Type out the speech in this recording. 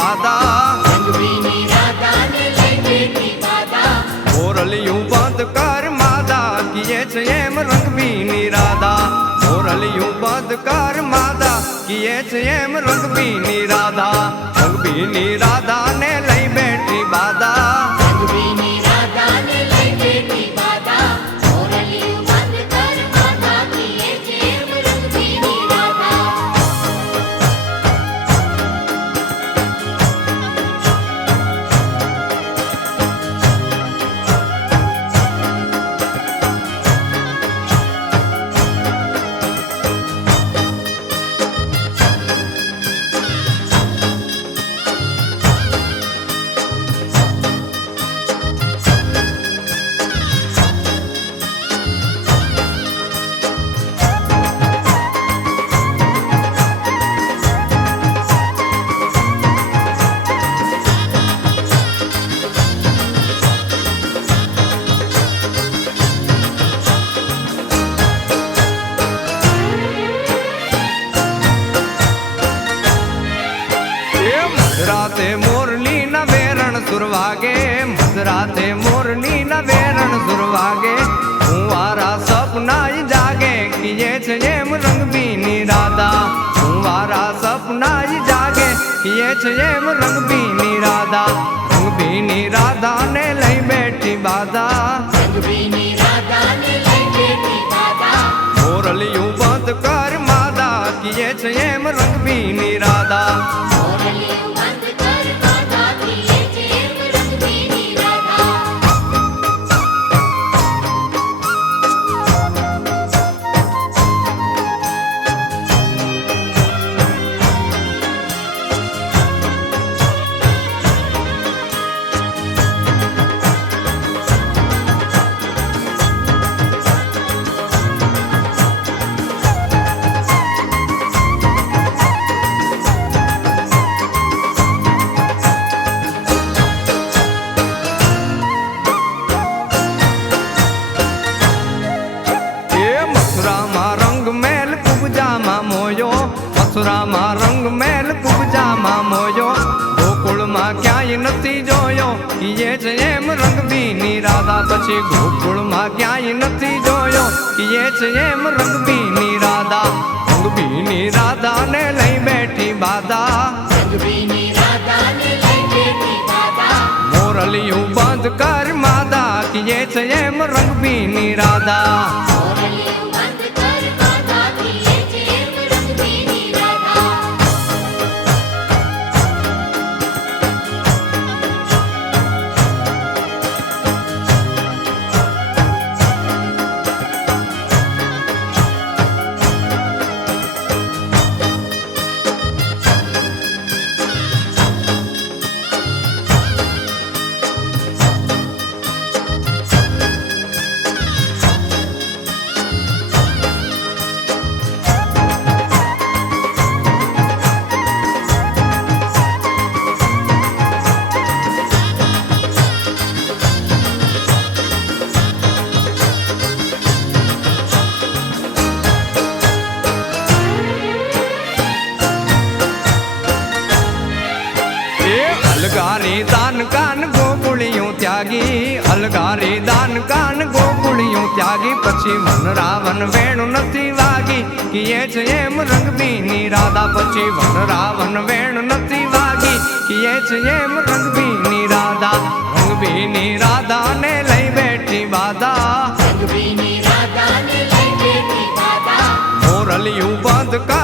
બાધા રંગબીની રાધાને લઈ બેઠી બાધા મોરલિયું બંધ કર માદા કીએ છે એમ રંગબીની રાધા મોરલિયું બંધ કર માદા કીએ છે એમ રંગબીની રાધા રંગબીની રાધાને લઈ બેઠી બાધા રંગબીની રાધાને લઈ બેઠી બાધા મોરલિયું બંધ કર માતા કીએ છે એમ રંગબીની રાધા રાતે મોરલી ના વેરણ સુરવાગે રાતે મોરલી ના વેરણ સુરવાગે હુંવારા સપના જાગે કીએ છે એમ રંગબીની રાધા હુંવારા સપના જાગે કીએ છે એમ રંગબીની રાધા રંગબીની રાધાને લઈ બેઠી બાધા રંગબીની રાધાને લઈ બેઠી બાધા મોરલિયું બંધ કર માદા કીએ છે એમ રંગબીની રાધા મોરલિયું બંધ કર માતા કીએ છે એમ રંગબીની રાધા મથુરામાં રંગ મેલ કુબજામાં મોયો ગોકુળમાં ક્યાંય નથી જોયો કીએ છે એમ રંગબીની રાધા પછી ગોકુળમાં ક્યાંય નથી જોયો કીએ છે એમ રંગબીની રાધા રંગબીની રાધાને લઈ બેઠી બાધા રંગબીની રાધાને લઈ બેઠી બાધા મોરલિયું બંધ કર માદા કીએ છે એમ રંગબીની રાધા મોરલિયું બંધ કર માતા કીએ છે એમ રંગબીની રાધા अलगारी दान कान गोकुळियों त्यागी अलगारी दान कान गोकुळियों त्यागी પછી વન રાવણ વેણુ નથી વાગી કીએ છે એમ રંગબીની રાધા પછી વન રાવણ વેણુ નથી વાગી કીએ છે એમ રંગબીની રાધા રંગબીની રાધાને લઈ બેઠી બાધા રંગબીની રાધાને લઈ બેઠી બાધા મોરલિયું બંધ કર